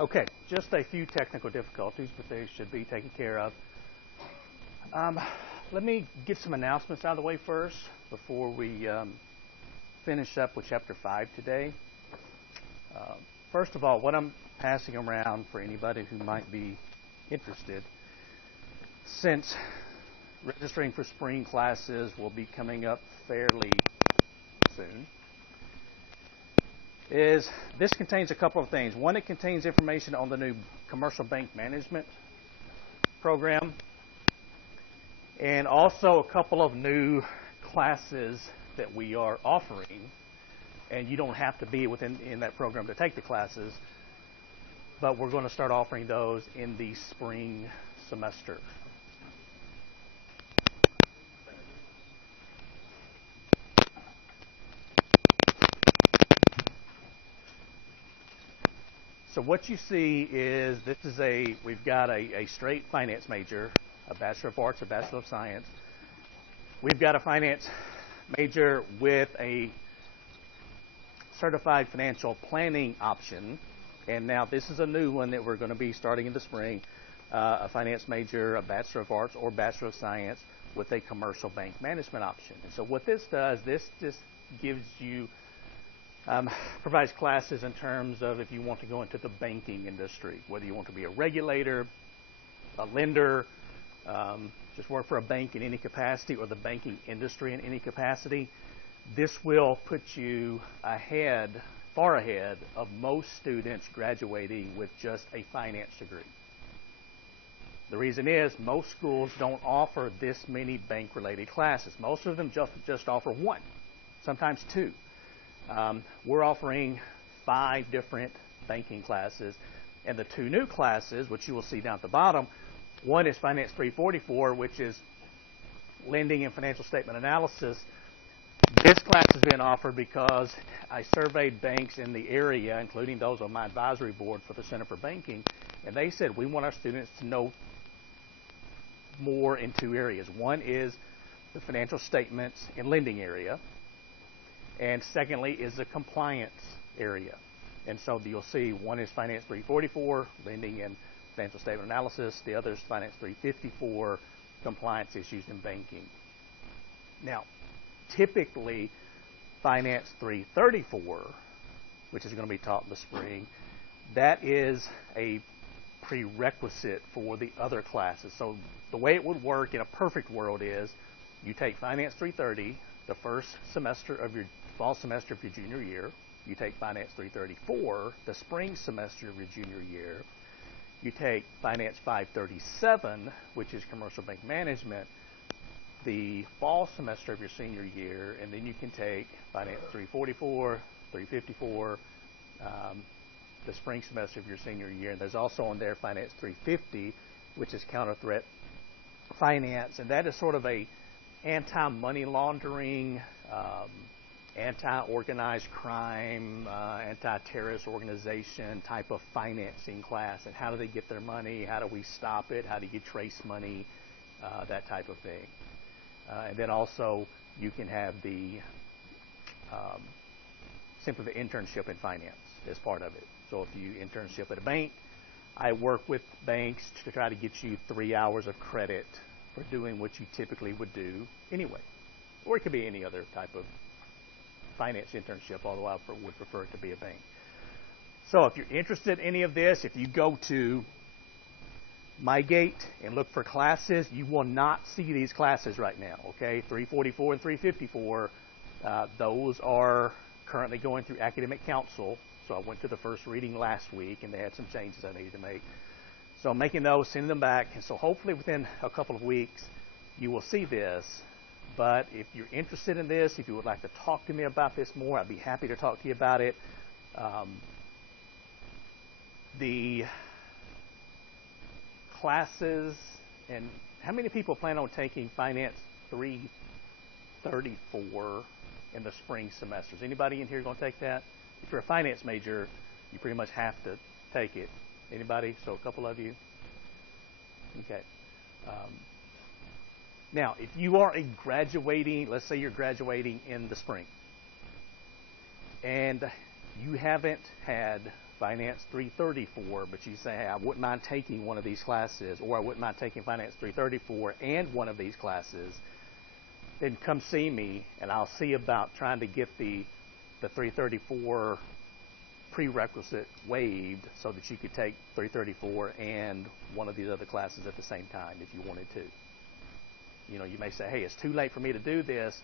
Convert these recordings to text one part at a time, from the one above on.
Okay, just a few technical difficulties, but they should be taken care of. Let me get some announcements out of the way first before we finish up with Chapter 5 today. First of all, what I'm passing around for anybody who might be interested, since registering for spring classes will be coming up fairly soon, is this contains a couple of things. One, it contains information on the new commercial bank management program, and also a couple of new classes that we are offering. And you don't have to be in that program to take the classes, but we're going to start offering those in the spring semester. So what you see is we've got a straight finance major, a Bachelor of Arts, a Bachelor of Science. We've got a finance major with a certified financial planning option. And now this is a new one that we're going to be starting in the spring, a finance major, a Bachelor of Arts or Bachelor of Science with a commercial bank management option. And so what this does, this just gives you provides classes in terms of if you want to go into the banking industry, whether you want to be a regulator, a lender, just work for a bank in any capacity, or the banking industry in any capacity. This will put you far ahead of most students graduating with just a finance degree. The reason is most schools don't offer this many bank-related classes. Most of them just offer one, sometimes two. We're offering 5 different banking classes, and the 2 new classes, which you will see down at the bottom, one is Finance 344, which is lending and financial statement analysis. This class has been offered because I surveyed banks in the area, including those on my advisory board for the Center for Banking, and they said we want our students to know more in 2 areas. One is the financial statements and lending area, and secondly is the compliance area. And so you'll see one is Finance 344, lending and financial statement analysis. The other is Finance 354, compliance issues in banking. Now, typically, Finance 334, which is going to be taught in the spring, that is a prerequisite for the other classes. So the way it would work in a perfect world is you take Finance 330 the first semester of your fall semester of your junior year. You take Finance 334 the spring semester of your junior year. You take Finance 537, which is commercial bank management, the fall semester of your senior year, and then you can take Finance 344, 354, the spring semester of your senior year. And there's also on there Finance 350, which is counter threat finance, and that is sort of a anti-money laundering, anti-organized crime, anti-terrorist organization type of financing class. And how do they get their money? How do we stop it? How do you trace money? That type of thing. And then also you can have simply the internship in finance as part of it. So if you internship at a bank, I work with banks to try to get you 3 hours of credit for doing what you typically would do anyway. Or it could be any other type of finance internship, although I would prefer it to be a bank. So if you're interested in any of this, if you go to MyGate and look for classes, you will not see these classes right now, okay? 344 and 354, those are currently going through academic council. So I went to the first reading last week, and they had some changes I needed to make. So I'm making those, sending them back, and so hopefully within a couple of weeks, you will see this. But if you're interested in this, if you would like to talk to me about this more, I'd be happy to talk to you about it. The classes, and how many people plan on taking Finance 334 in the spring semester? Is anybody in here going to take that? If you're a finance major, you pretty much have to take it. Anybody? So a couple of you? Okay. Now, if you are let's say you're graduating in the spring, and you haven't had Finance 334, but you say, hey, I wouldn't mind taking one of these classes, or I wouldn't mind taking Finance 334 and one of these classes, then come see me, and I'll see about trying to get the 334 prerequisite waived so that you could take 334 and one of these other classes at the same time if you wanted to. You know, you may say, hey, it's too late for me to do this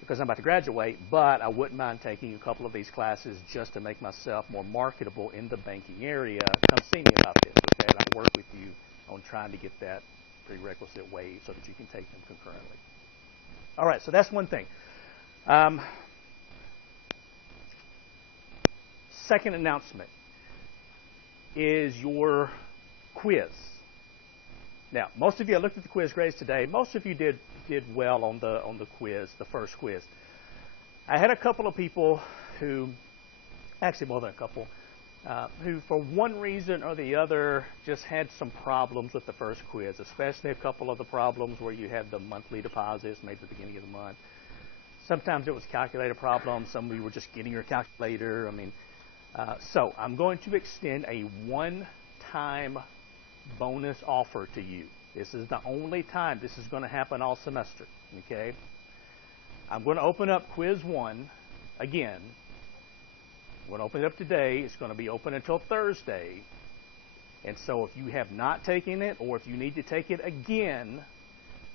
because I'm about to graduate, but I wouldn't mind taking a couple of these classes just to make myself more marketable in the banking area. Come see me about this, okay? And I'll work with you on trying to get that prerequisite waived so that you can take them concurrently. All right, so that's one thing. Second announcement is your quiz. Now, most of you, I looked at the quiz grades today. Most of you did well on the quiz, the first quiz. I had a couple of people who, actually more than a couple, who for one reason or the other just had some problems with the first quiz, especially a couple of the problems where you had the monthly deposits made at the beginning of the month. Sometimes it was calculator problems. Some of you were just getting your calculator. I mean, so I'm going to extend a one-time bonus offer to you. This is the only time this is going to happen all semester, okay? I'm going to open up quiz 1 again. I'm going to open it up today. It's going to be open until Thursday. And so if you have not taken it, or if you need to take it again,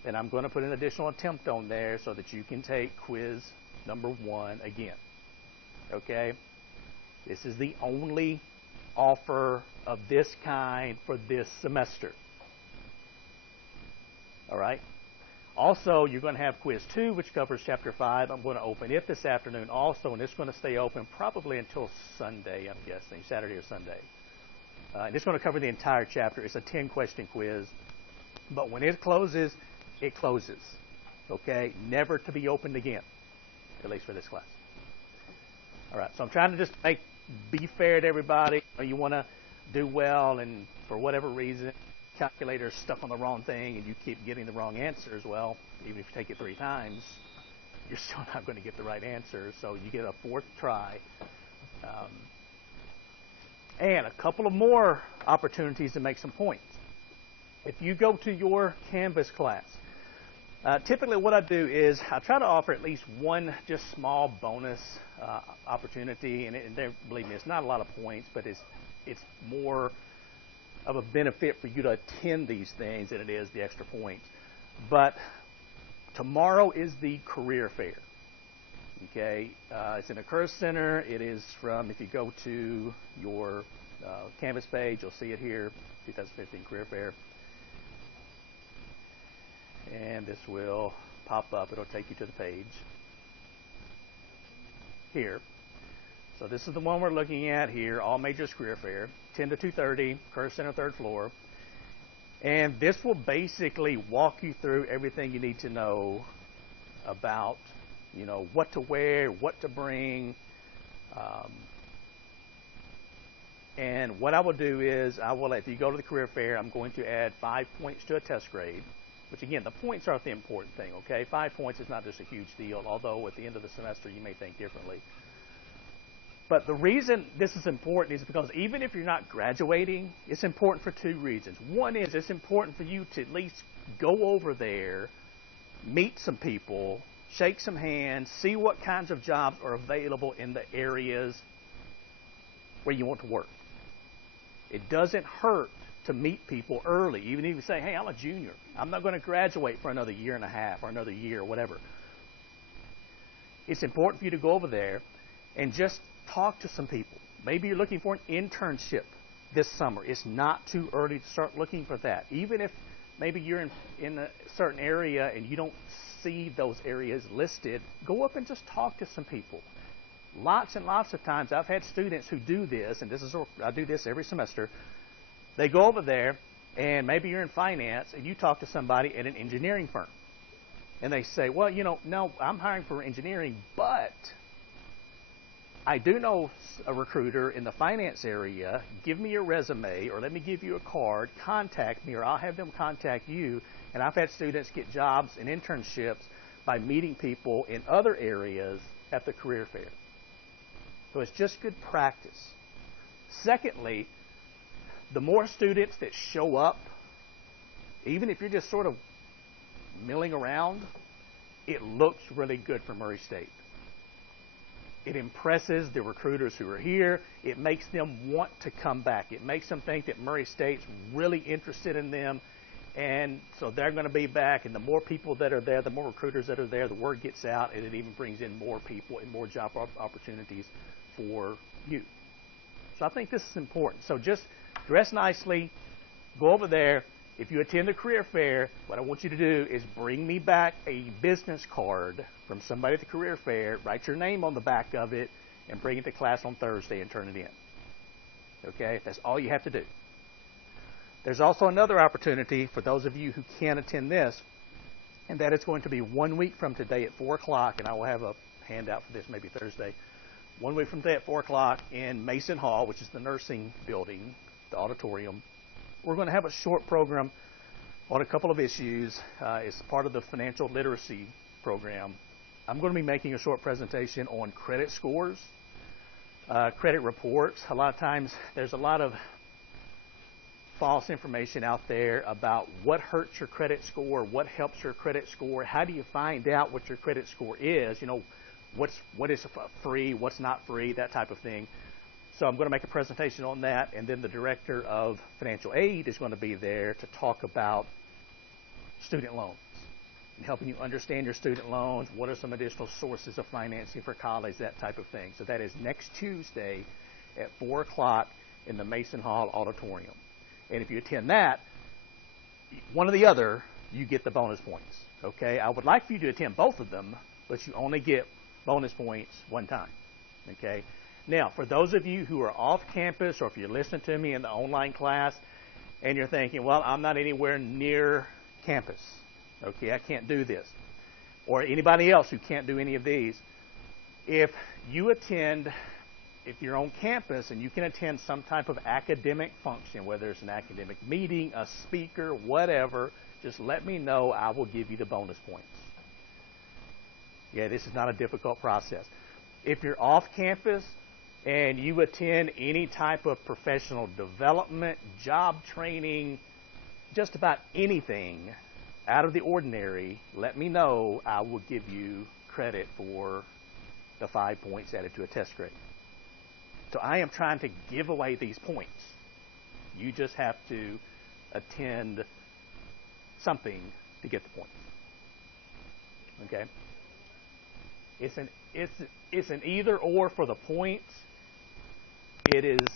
then I'm going to put an additional attempt on there so that you can take quiz number 1 again, okay? This is the only offer of this kind for this semester. All right? Also, you're going to have quiz 2, which covers chapter 5. I'm going to open it this afternoon also, and it's going to stay open probably until Sunday, I'm guessing, Saturday or Sunday. And it's going to cover the entire chapter. It's a 10-question quiz. But when it closes, it closes. Okay? Never to be opened again, at least for this class. All right, so I'm trying to just be fair to everybody. You want to do well, and for whatever reason, calculator's stuck on the wrong thing, and you keep getting the wrong answers. Well, even if you take it 3 times, you're still not going to get the right answer. So you get a 4th try. And a couple of more opportunities to make some points. If you go to your Canvas class, typically what I do is I try to offer at least one just small bonus opportunity, and believe me, it's not a lot of points, but it's more of a benefit for you to attend these things than it is the extra points. But tomorrow is the career fair. Okay, it's in the Career Center. It is from, if you go to your Canvas page, you'll see it here, 2015 Career Fair. And this will pop up. It'll take you to the page here. So this is the one we're looking at here, All Majors Career Fair, 10 to 2:30, Career Center, 3rd floor. And this will basically walk you through everything you need to know about, you know, what to wear, what to bring. And what I will do is, if you go to the career fair, I'm going to add 5 points to a test grade, which again, the points aren't the important thing, okay? 5 points is not just a huge deal, although at the end of the semester you may think differently. But the reason this is important is because even if you're not graduating, it's important for 2 reasons. One is it's important for you to at least go over there, meet some people, shake some hands, see what kinds of jobs are available in the areas where you want to work. It doesn't hurt to meet people early, even if you say, hey, I'm a junior. I'm not going to graduate for another year and a half or another year or whatever. It's important for you to go over there and just talk to some people. Maybe you're looking for an internship this summer. It's not too early to start looking for that. Even if maybe you're in a certain area and you don't see those areas listed, go up and just talk to some people. Lots and lots of times I've had students who do this, and I do this every semester. They go over there, and maybe you're in finance, and you talk to somebody at an engineering firm. And they say, well, you know, no, I'm hiring for engineering, but I do know a recruiter in the finance area. Give me your resume, or let me give you a card. Contact me, or I'll have them contact you. And I've had students get jobs and internships by meeting people in other areas at the career fair. So it's just good practice. Secondly, the more students that show up, even if you're just sort of milling around, it looks really good for Murray State. It impresses the recruiters who are here. It makes them want to come back. It makes them think that Murray State's really interested in them, and so they're going to be back. And the more people that are there, the more recruiters that are there, the word gets out, and it even brings in more people and more job opportunities for you. So I think this is important. So just dress nicely, go over there. If you attend the career fair, what I want you to do is bring me back a business card from somebody at the career fair, write your name on the back of it, and bring it to class on Thursday and turn it in. Okay? That's all you have to do. There's also another opportunity for those of you who can't attend this, and that is going to be 1 week from today at 4 o'clock, and I will have a handout for this maybe Thursday. 1 week from today at 4 o'clock in Mason Hall, which is the nursing building, the auditorium. We're going to have a short program on a couple of issues. It's part of the financial literacy program. I'm going to be making a short presentation on credit scores, credit reports. A lot of times there's a lot of false information out there about what hurts your credit score, what helps your credit score, how do you find out what your credit score is, you know, what is free, what's not free, that type of thing. So I'm going to make a presentation on that, and then the director of financial aid is going to be there to talk about student loans and helping you understand your student loans, what are some additional sources of financing for college, that type of thing. So that is next Tuesday at 4 o'clock in the Mason Hall auditorium. And if you attend that, one or the other, you get the bonus points. Okay? I would like for you to attend both of them, but you only get bonus points one time. Okay? Now, for those of you who are off campus, or if you're listening to me in the online class and you're thinking, well, I'm not anywhere near campus. Okay, I can't do this. Or anybody else who can't do any of these. If you're on campus and you can attend some type of academic function, whether it's an academic meeting, a speaker, whatever, just let me know. I will give you the bonus points. Yeah, this is not a difficult process. If you're off campus and you attend any type of professional development, job training, just about anything out of the ordinary, let me know. I will give you credit for the 5 points added to a test grade. So I am trying to give away these points. You just have to attend something to get the points. Okay? It's an either or for the points. It is,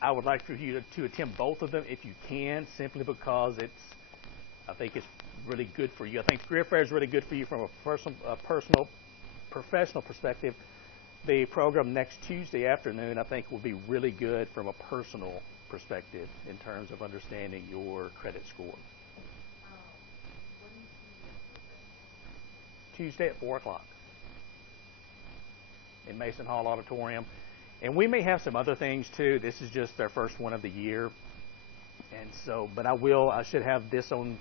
I would like for you to attend both of them if you can, simply because I think it's really good for you. I think the career fair is really good for you from a professional perspective. The program next Tuesday afternoon, I think, will be really good from a personal perspective in terms of understanding your credit score. Tuesday at 4 o'clock in Mason Hall Auditorium. And we may have some other things too. This is just our first one of the year. And so, but I should have this on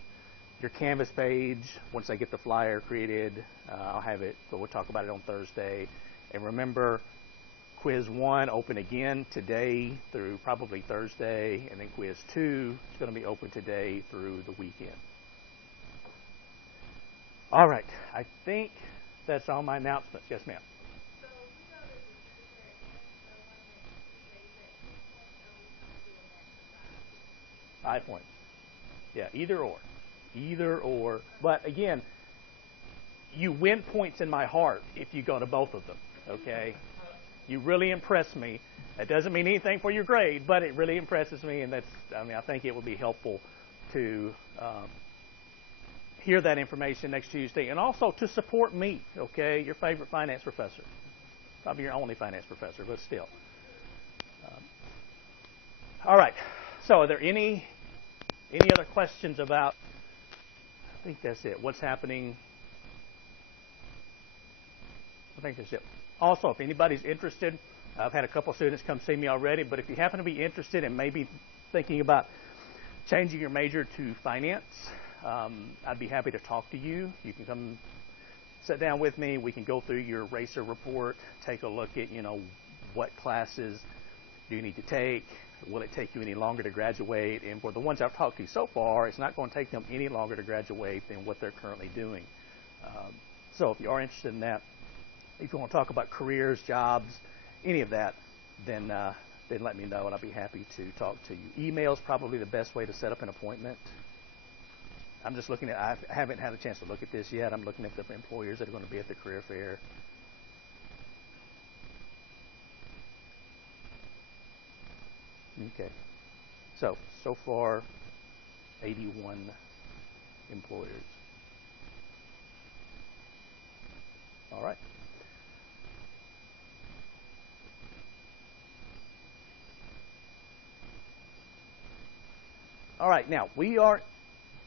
your Canvas page once I get the flyer created. I'll have it, but we'll talk about it on Thursday. And remember, Quiz 1 open again today through probably Thursday, and then Quiz 2 is going to be open today through the weekend. All right, I think that's all my announcements. Yes, ma'am. So we know that the secretary and so 5 points. Yeah, either or. Either or. But again, you win points in my heart if you go to both of them. Okay? You really impress me. That doesn't mean anything for your grade, but it really impresses me, and I think it will be helpful to hear that information next Tuesday, and also to support me, okay? Your favorite finance professor. Probably your only finance professor, but still. All right. So are there any other questions about, I think that's it. What's happening? I think that's it. Also, if anybody's interested, I've had a couple students come see me already, but if you happen to be interested and maybe thinking about changing your major to finance, I'd be happy to talk to you. You can come sit down with me. We can go through your RACER report, take a look at, what classes do you need to take? Will it take you any longer to graduate? And for the ones I've talked to so far, it's not going to take them any longer to graduate than what they're currently doing. So if you are interested in that, if you want to talk about careers, jobs, any of that, then let me know, and I'll be happy to talk to you. Email is probably the best way to set up an appointment. I'm just looking at, I haven't had a chance to look at this yet. I'm looking at the employers that are going to be at the career fair. Okay. So far, 81 employers. All right. All right, now we are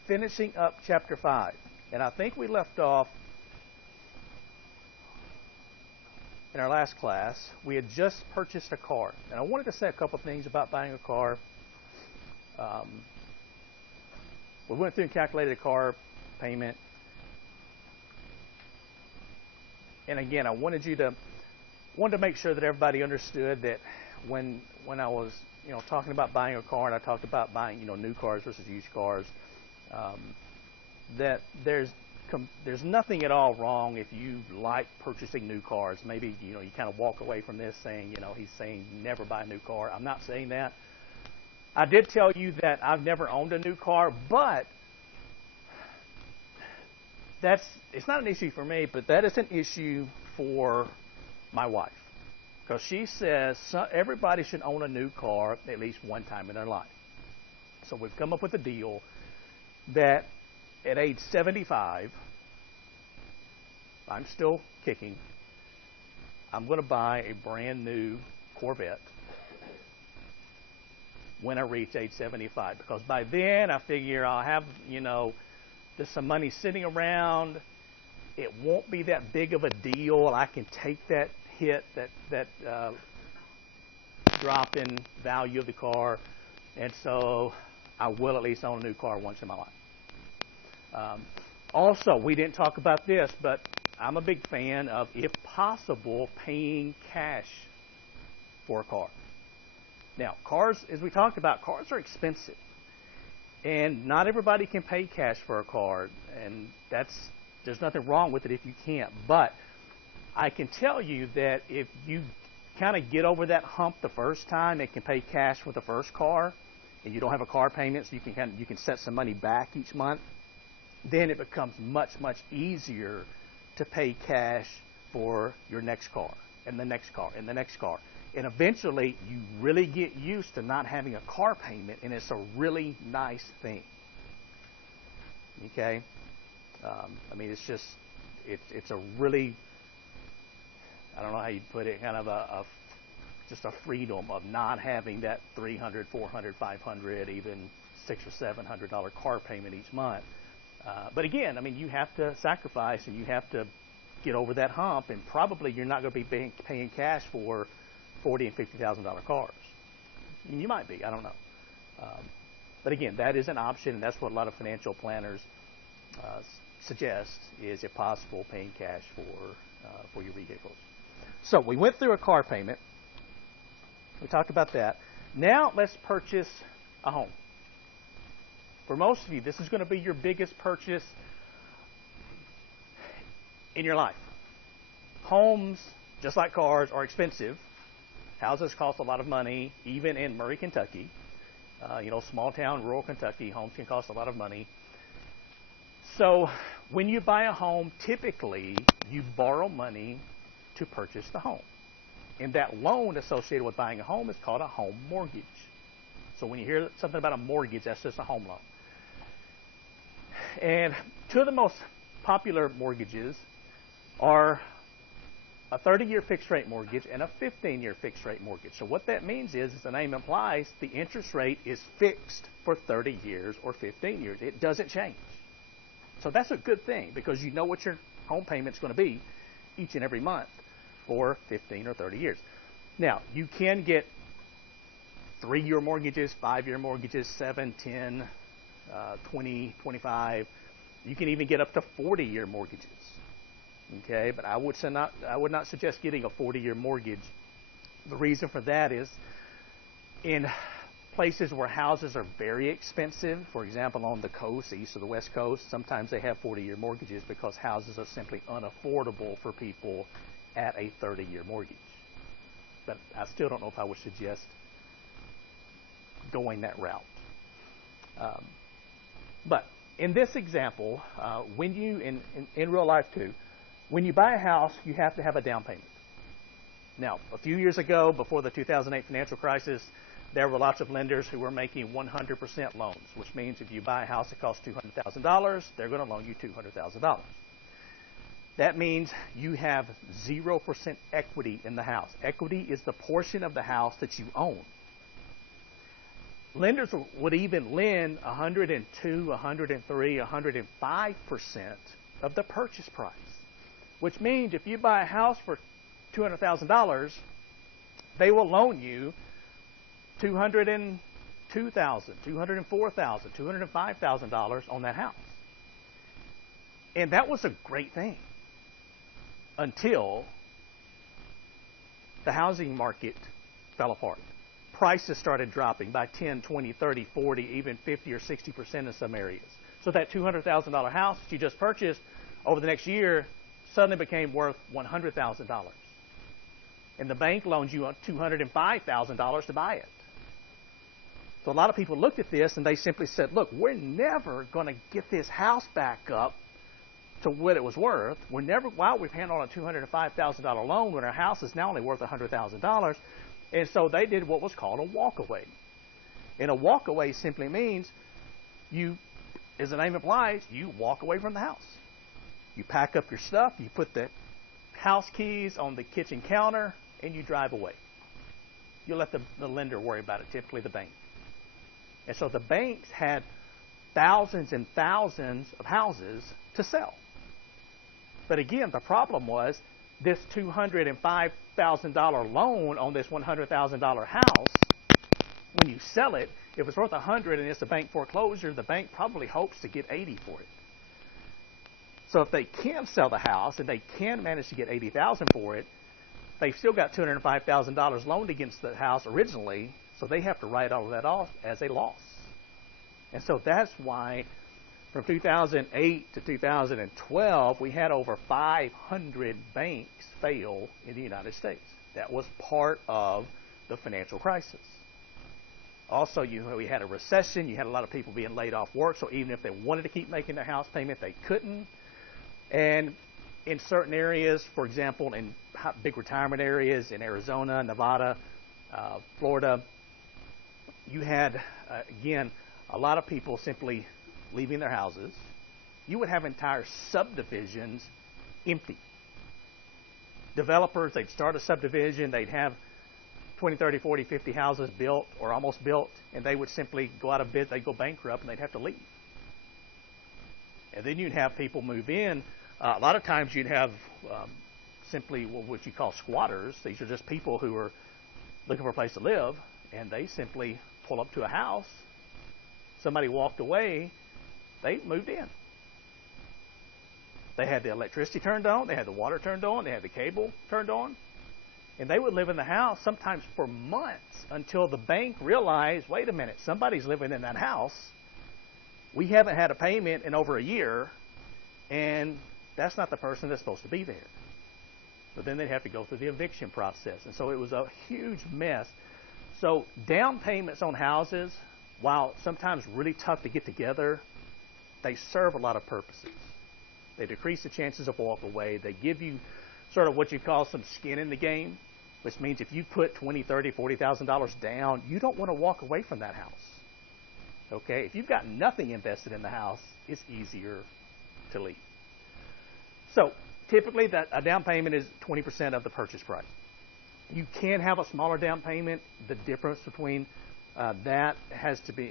finishing up chapter 5, and I think we left off in our last class. We had just purchased a car, and I wanted to say a couple of things about buying a car. We went through and calculated a car payment, and again, I wanted to make sure that everybody understood that when I was talking about buying a car, and I talked about buying new cars versus used cars, that there's nothing at all wrong if you like purchasing new cars. Maybe you kind of walk away from this saying he's saying never buy a new car. I'm not saying that. I did tell you that I've never owned a new car, but it's not an issue for me, but that is an issue for my wife. Because she says everybody should own a new car at least one time in their life. So we've come up with a deal that at age 75, I'm still kicking. I'm going to buy a brand new Corvette when I reach age 75. Because by then, I figure I'll have, just some money sitting around. It won't be that big of a deal. I can take that hit, that drop in value of the car, and so I will at least own a new car once in my life. Also, we didn't talk about this, but I'm a big fan of, if possible, paying cash for a car. Now, cars, as we talked about, cars are expensive, and not everybody can pay cash for a car, and there's nothing wrong with it if you can't, but I can tell you that if you kind of get over that hump the first time and can pay cash for the first car, and you don't have a car payment, so you can set some money back each month, then it becomes much, much easier to pay cash for your next car, and the next car, and the next car. And eventually, you really get used to not having a car payment, and it's a really nice thing. Okay? It's a really, I don't know how you'd put it, kind of just a freedom of not having that $300, $400, $500, even $600 or $700 car payment each month. But again, you have to sacrifice, and you have to get over that hump, and probably you're not going to be paying cash for $40,000 and $50,000 cars. You might be, I don't know. But again, that is an option, and that's what a lot of financial planners suggest, is, if possible, paying cash for your vehicles. So we went through a car payment. We talked about that. Now let's purchase a home. For most of you, this is going to be your biggest purchase in your life. Homes, just like cars, are expensive. Houses cost a lot of money, even in Murray, Kentucky. Small town, rural Kentucky, homes can cost a lot of money. So when you buy a home, typically you borrow money to purchase the home. And that loan associated with buying a home is called a home mortgage. So when you hear something about a mortgage, that's just a home loan. And two of the most popular mortgages are a 30-year fixed rate mortgage and a 15-year fixed rate mortgage. So what that means is, as the name implies, the interest rate is fixed for 30 years or 15 years. It doesn't change. So that's a good thing, because you know what your home payment's going to be each and every month for 15 or 30 years. Now, you can get 3-year mortgages, 5-year mortgages, 7, 10, 20, 25. You can even get up to 40-year mortgages. Okay, but I would not suggest getting a 40-year mortgage. The reason for that is In places where houses are very expensive, for example, on the coast, the east or the west coast, sometimes they have 40-year mortgages because houses are simply unaffordable for people at a 30-year mortgage. But I still don't know if I would suggest going that route. But in this example, when you, in real life too, when you buy a house, you have to have a down payment. Now, a few years ago, before the 2008 financial crisis, there were lots of lenders who were making 100% loans, which means if you buy a house that costs $200,000, they're going to loan you $200,000. That means you have 0% equity in the house. Equity is the portion of the house that you own. Lenders would even lend 102, 103, 105% of the purchase price, which means if you buy a house for $200,000, they will loan you $202,000, $204,000, $205,000 on that house. And that was a great thing until the housing market fell apart. Prices started dropping by 10, 20, 30, 40, even 50 or 60% in some areas. So that $200,000 house that you just purchased over the next year suddenly became worth $100,000. And the bank loaned you $205,000 to buy it. So a lot of people looked at this and they simply said, look, we're never going to get this house back up to what it was worth. While we've handled a $205,000 loan when our house is now only worth $100,000. And so they did what was called a walkaway. And a walkaway simply means you, as the name implies, you walk away from the house. You pack up your stuff, you put the house keys on the kitchen counter, and you drive away. You let the lender worry about it, typically the bank. And so the banks had thousands and thousands of houses to sell. But again, the problem was this $205,000 loan on this $100,000 house, when you sell it, if it's worth $100 and it's a bank foreclosure, the bank probably hopes to get $80 for it. So if they can sell the house and they can manage to get $80,000 for it, they've still got $205,000 loaned against the house originally, so they have to write all of that off as a loss. And so that's why from 2008 to 2012, we had over 500 banks fail in the United States. That was part of the financial crisis. Also, we had a recession. You had a lot of people being laid off work, so even if they wanted to keep making their house payment, they couldn't. And in certain areas, for example, in big retirement areas in Arizona, Nevada, Florida, you had, again, a lot of people simply leaving their houses. You would have entire subdivisions empty. Developers, they'd start a subdivision, they'd have 20, 30, 40, 50 houses built or almost built, and they would simply go out of business, they'd go bankrupt, and they'd have to leave. And then you'd have people move in. A lot of times you'd have simply what you call squatters. These are just people who are looking for a place to live, and they simply pull up to a house. Somebody walked away, they moved in. They had the electricity turned on, they had the water turned on, they had the cable turned on, and they would live in the house sometimes for months until the bank realized, wait a minute, somebody's living in that house. We haven't had a payment in over a year, and that's not the person that's supposed to be there. But then they'd have to go through the eviction process. And so it was a huge mess. So down payments on houses, while sometimes really tough to get together, they serve a lot of purposes. They decrease the chances of walk away. They give you sort of what you call some skin in the game, which means if you put $20,000, $30,000, $40,000 down, you don't want to walk away from that house. Okay? If you've got nothing invested in the house, it's easier to leave. So typically a down payment is 20% of the purchase price. You can have a smaller down payment. The difference between that has to be,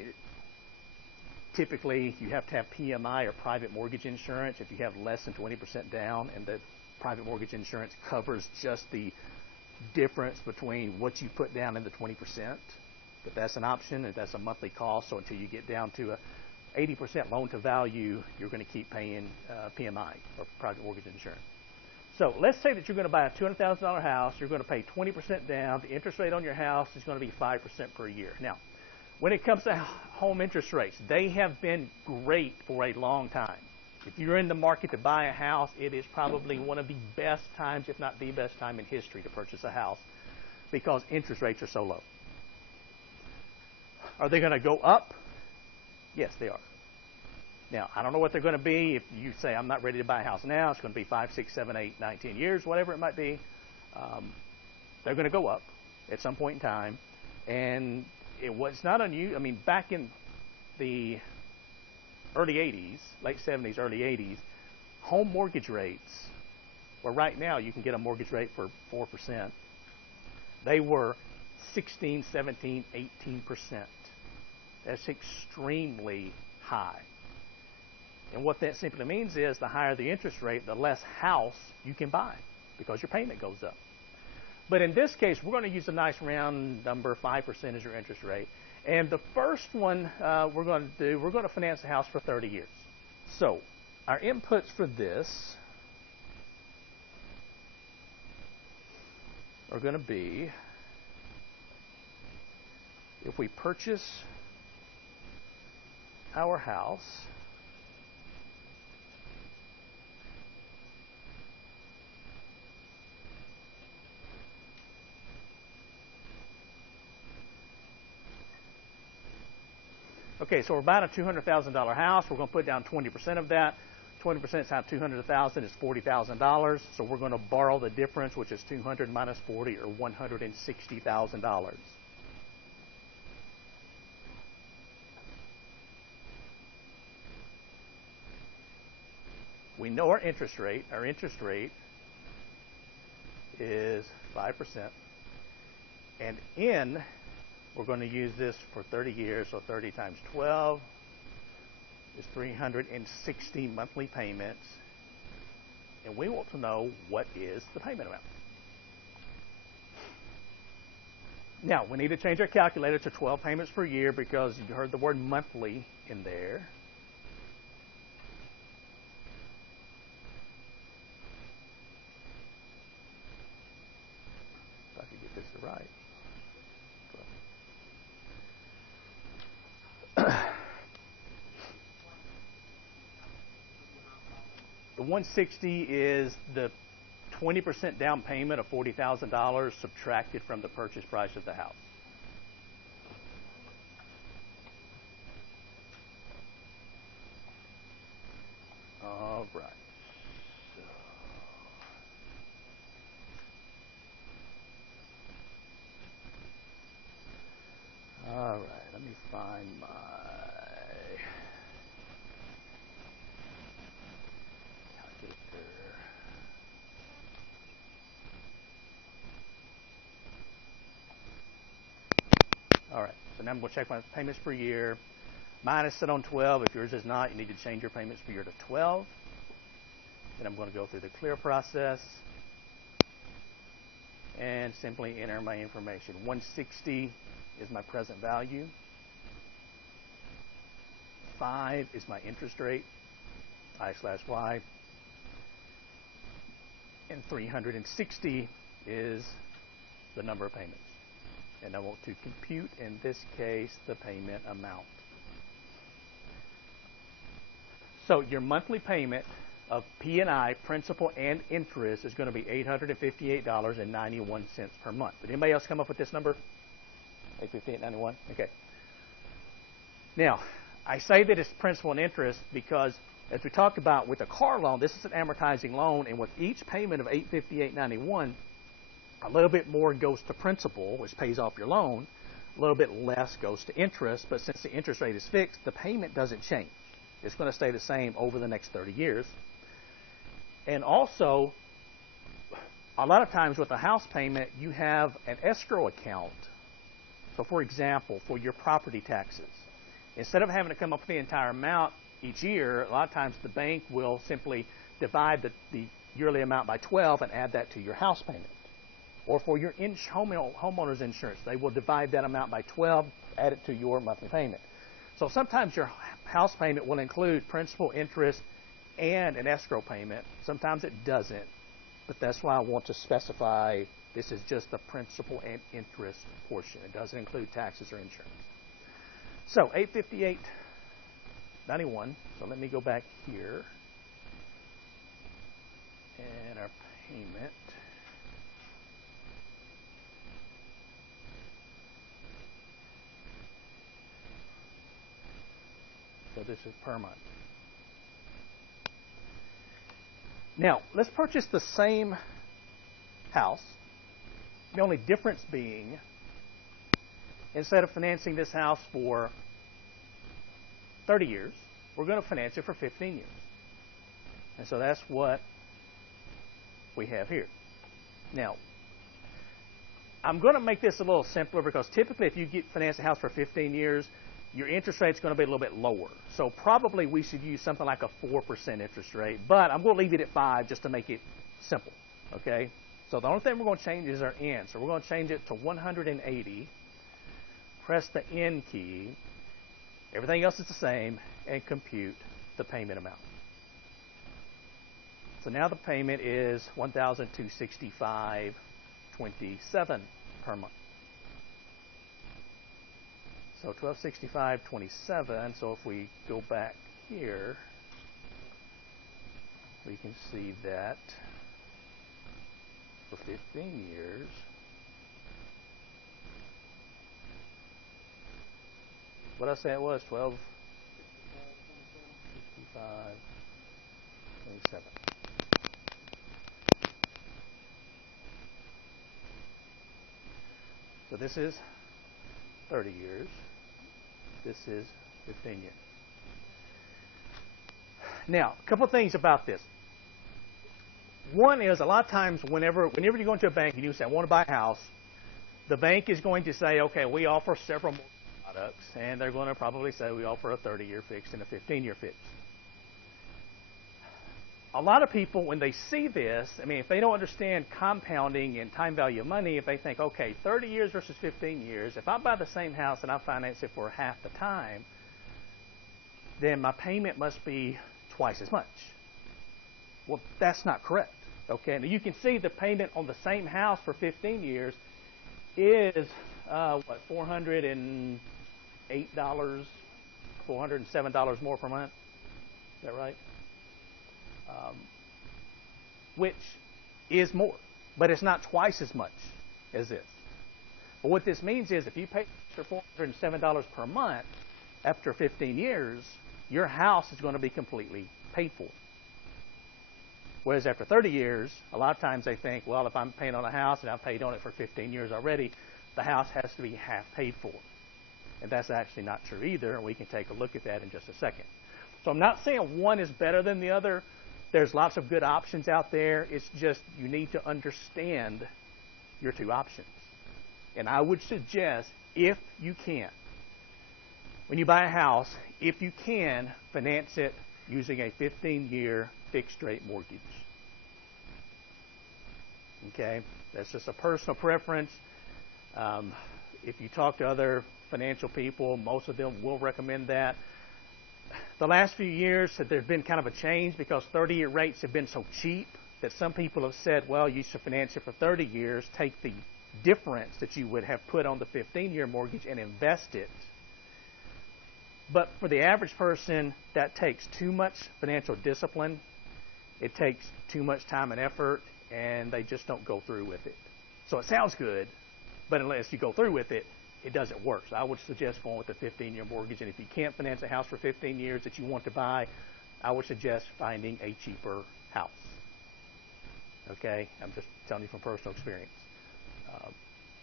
typically you have to have PMI or private mortgage insurance if you have less than 20% down, and the private mortgage insurance covers just the difference between what you put down and the 20%. But that's an option, and that's a monthly cost. So until you get down to a 80% loan to value, you're going to keep paying PMI or private mortgage insurance. So let's say that you're going to buy a $200,000 house. You're going to pay 20% down. The interest rate on your house is going to be 5% per year. Now, when it comes to home interest rates, they have been great for a long time. If you're in the market to buy a house, it is probably one of the best times, if not the best time in history to purchase a house because interest rates are so low. Are they going to go up? Yes, they are. Now, I don't know what they're going to be. If you say, I'm not ready to buy a house now, it's going to be 5, 6, 7, 8, 9, 10 years, whatever it might be. They're going to go up at some point in time. And it was not unusual. I mean, back in the early 80s, late 70s, early 80s, home mortgage rates, where right now you can get a mortgage rate for 4%, they were 16, 17, 18%. That's extremely high. And what that simply means is the higher the interest rate, the less house you can buy because your payment goes up. But in this case, we're going to use a nice round number, 5% is your interest rate. And the first one we're going to finance the house for 30 years. So our inputs for this are going to be, if we purchase our house, okay, so we're buying a $200,000 house. We're going to put down 20% of that. 20% times $200,000 is $40,000. So we're going to borrow the difference, which is 200 minus 40, or $160,000. We know our interest rate. Our interest rate is 5%. And we're going to use this for 30 years, so 30 times 12 is 360 monthly payments. And we want to know what is the payment amount. Now, we need to change our calculator to 12 payments per year because you heard the word monthly in there. If I could get this right. The 160 is the 20% down payment of $40,000 subtracted from the purchase price of the house. All right. All right, let me find my calculator. All right, so now I'm going to check my payments per year. Mine is set on 12. If yours is not, you need to change your payments per year to 12. Then I'm going to go through the clear process and simply enter my information. 160 is my present value. 5 is my interest rate, I/Y. And 360 is the number of payments. And I want to compute, in this case, the payment amount. So your monthly payment of P&I, principal and interest, is going to be $858.91 per month. Did anybody else come up with this number? $858.91? Okay. Now, I say that it's principal and interest because, as we talked about with a car loan, this is an amortizing loan, and with each payment of $858.91, a little bit more goes to principal, which pays off your loan. A little bit less goes to interest, but since the interest rate is fixed, the payment doesn't change. It's going to stay the same over the next 30 years. And also, a lot of times with a house payment, you have an escrow account. So, for example, for your property taxes, instead of having to come up with the entire amount each year, a lot of times the bank will simply divide the yearly amount by 12 and add that to your house payment. Or for your homeowner's insurance, they will divide that amount by 12, add it to your monthly payment. So sometimes your house payment will include principal, interest, and an escrow payment. Sometimes it doesn't. But that's why I want to specify this is just the principal and interest portion. It doesn't include taxes or insurance. So 858.91. So let me go back here. And our payment. So this is per month. Now, let's purchase the same house. The only difference being, instead of financing this house for 30 years, we're going to finance it for 15 years. And so that's what we have here. Now, I'm going to make this a little simpler because typically if you finance a house for 15 years, your interest rate is going to be a little bit lower. So probably we should use something like a 4% interest rate. But I'm going to leave it at 5 just to make it simple. Okay? So the only thing we're going to change is our N. So we're going to change it to 180. Press the N key. Everything else is the same. And compute the payment amount. So now the payment is $1,265.27 per month. So $1,265.27. So if we go back here, we can see that for 15 years, what I say it was, 12.65.27. So this is 30 years. This is 15 years. Now, a couple of things about this. One is a lot of times whenever you go into a bank and you say, I want to buy a house, the bank is going to say, okay, we offer several more products, and they're going to probably say we offer a 30-year fixed and a 15-year fixed. A lot of people, when they see this, I mean, if they don't understand compounding and time value of money, if they think, okay, 30 years versus 15 years, if I buy the same house and I finance it for half the time, then my payment must be twice as much. Well, that's not correct. Okay, now you can see the payment on the same house for 15 years is, $408, $407 more per month. Is that right? Which is more, but it's not twice as much as this. But what this means is if you pay $407 per month after 15 years, your house is going to be completely paid for. Whereas after 30 years, a lot of times they think, well, if I'm paying on a house and I've paid on it for 15 years already, the house has to be half paid for. And that's actually not true either, and we can take a look at that in just a second. So I'm not saying one is better than the other. There's lots of good options out there. It's just you need to understand your two options. And I would suggest, if you can, when you buy a house, if you can, finance it using a 15-year fixed-rate mortgage. Okay? That's just a personal preference. If you talk to other financial people, most of them will recommend that. The last few years, there's been kind of a change because 30-year rates have been so cheap that some people have said, well, you should finance it for 30 years, take the difference that you would have put on the 15-year mortgage and invest it. But for the average person, that takes too much financial discipline. It takes too much time and effort, and they just don't go through with it. So it sounds good, but unless you go through with it, it doesn't work. So I would suggest going with the 15-year mortgage. And if you can't finance a house for 15 years that you want to buy, I would suggest finding a cheaper house. Okay? I'm just telling you from personal experience.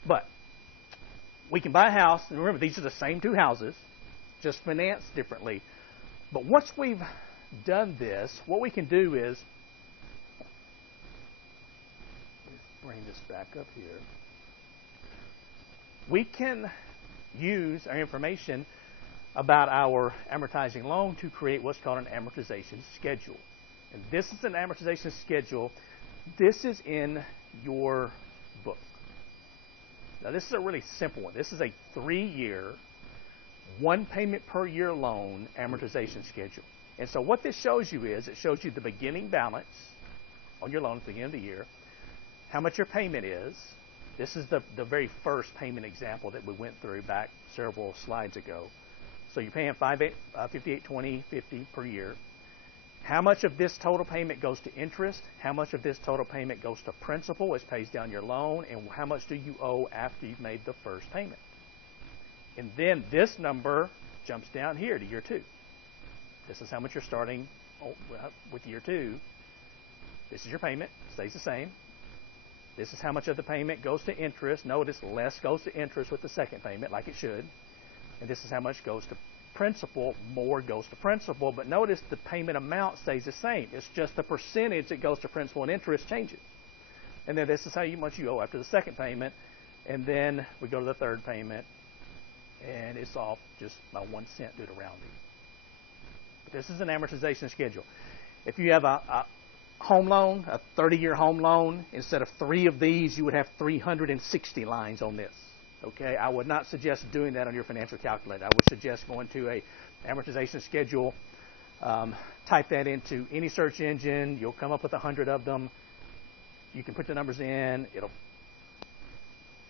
But we can buy a house. And remember, these are the same two houses, just financed differently. But once we've done this, what we can do is, let's bring this back up here. We can use our information about our amortizing loan to create what's called an amortization schedule. And this is an amortization schedule. This is in your book. Now, this is a really simple one. This is a 3-year, one payment per year loan amortization schedule. And so what this shows you is it shows you the beginning balance on your loan at the end of the year, how much your payment is. This is the very first payment example that we went through back several slides ago. So you're paying $58.20.50 per year. How much of this total payment goes to interest? How much of this total payment goes to principal, which pays down your loan? And how much do you owe after you've made the first payment? And then this number jumps down here to year 2. This is how much you're starting with year 2. This is your payment, stays the same. This is how much of the payment goes to interest. Notice less goes to interest with the second payment, like it should. And this is how much goes to principal. More goes to principal. But notice the payment amount stays the same. It's just the percentage that goes to principal and interest changes. And then this is how much you owe after the second payment. And then we go to the third payment, and it's off just by 1 cent due to rounding. But this is an amortization schedule. If you have a home loan, a 30-year home loan, instead of 3 of these, you would have 360 lines on this. Okay, I would not suggest doing that on your financial calculator. I would suggest going to a amortization schedule, type that into any search engine. You'll come up with 100 of them. You can put the numbers in.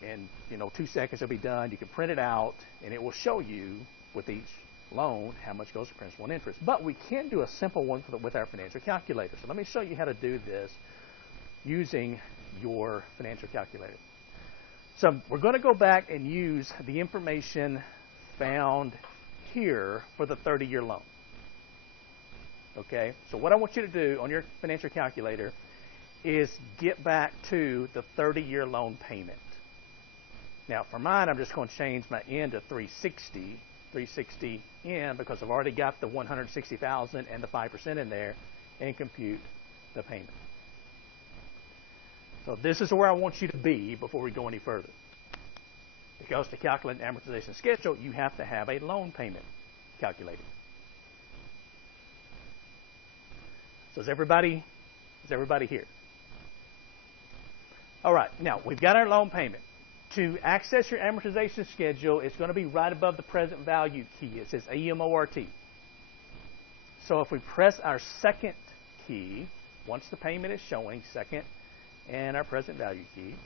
In 2 seconds it'll be done. You can print it out, and it will show you with each loan how much goes to principal and interest. But we can do a simple one with our financial calculator. So let me show you how to do this using your financial calculator. So we're going to go back and use the information found here for the 30-year loan. Okay, so what I want you to do on your financial calculator is get back to the 30-year loan payment. Now for mine, I'm just going to change my N to 360 N, because I've already got the $160,000 and the 5% in there, and compute the payment. So this is where I want you to be before we go any further. Because to calculate an amortization schedule, you have to have a loan payment calculated. So is everybody here? All right, now we've got our loan payment. To access your amortization schedule, it's going to be right above the present value key. It says AMORT. So if we press our second key, once the payment is showing, second, and our present value key,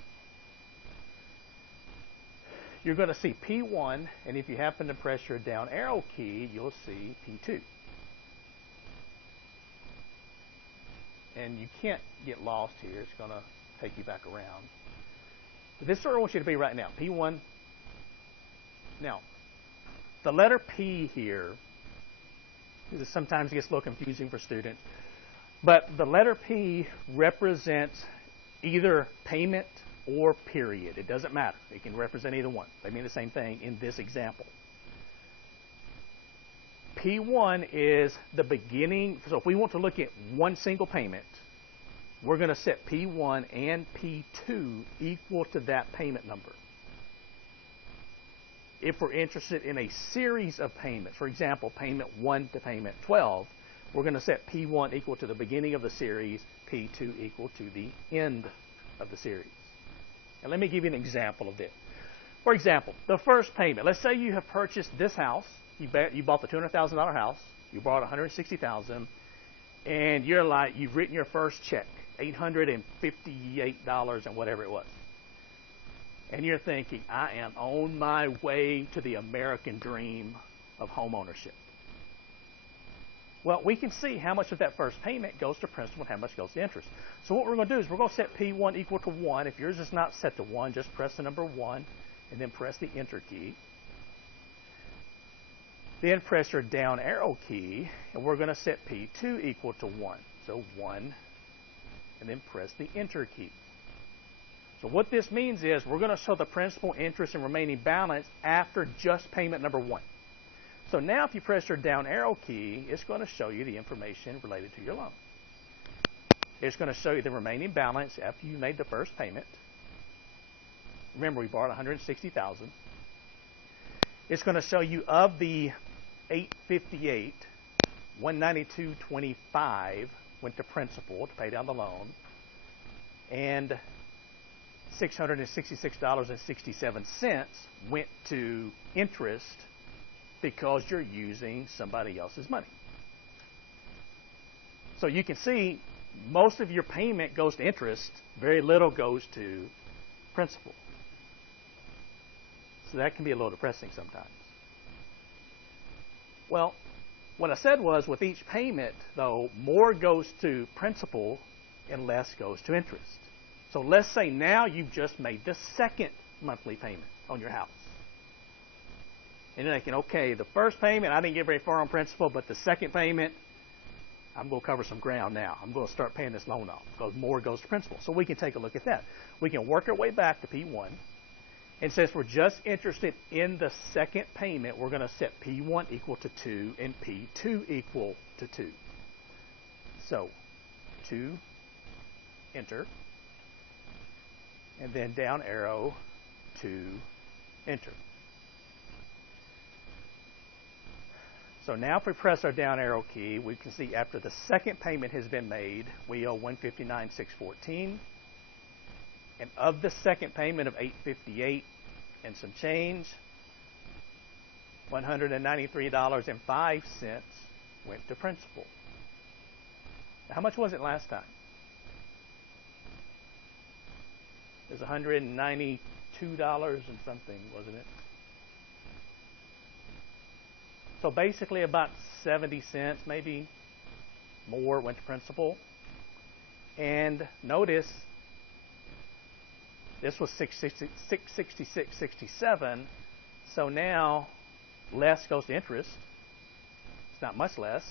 you're going to see P1, and if you happen to press your down arrow key, you'll see P2. And you can't get lost here. It's going to take you back around. But this is where I want you to be right now, P1. Now, the letter P here, this sometimes gets a little confusing for students, but the letter P represents either payment or period. It doesn't matter. It can represent either one. They mean the same thing in this example. P1 is the beginning. So if we want to look at one single payment, we're going to set P1 and P2 equal to that payment number. If we're interested in a series of payments, for example, payment 1 to payment 12, we're going to set P1 equal to the beginning of the series, P2 equal to the end of the series. And let me give you an example of this. For example, the first payment. Let's say you have purchased this house. You bought the $200,000 house. You bought $160,000, and you've written your first check, $858 and whatever it was. And you're thinking, I am on my way to the American dream of home ownership. Well, we can see how much of that first payment goes to principal and how much goes to interest. So what we're going to do is we're going to set P1 equal to 1. If yours is not set to 1, just press the number 1 and then press the Enter key. Then press your down arrow key, and we're going to set P2 equal to 1. So 1, and then press the Enter key. So what this means is we're going to show the principal, interest, and remaining balance after just payment number 1. So now if you press your down arrow key, it's going to show you the information related to your loan. It's going to show you the remaining balance after you made the first payment. Remember, we borrowed $160,000. It's going to show you of the $858, $192.25 went to principal to pay down the loan, and $666.67 went to interest because you're using somebody else's money. So you can see most of your payment goes to interest. Very little goes to principal. So that can be a little depressing sometimes. Well, what I said was with each payment, though, more goes to principal and less goes to interest. So let's say now you've just made the second monthly payment on your house. And you're thinking, okay, the first payment, I didn't get very far on principal, but the second payment, I'm going to cover some ground now. I'm going to start paying this loan off because more goes to principal. So we can take a look at that. We can work our way back to P1. And since we're just interested in the second payment, we're going to set P1 equal to 2 and P2 equal to 2. So 2, enter, and then down arrow, 2, enter. So now if we press our down arrow key, we can see after the second payment has been made, we owe $159,614. And of the second payment of $858 and some change, $193.05 went to principal. Now, how much was it last time? It was $192 and something, wasn't it? So basically about 70 cents, maybe more, went to principal. And notice this was $666.67. So now less goes to interest. It's not much less,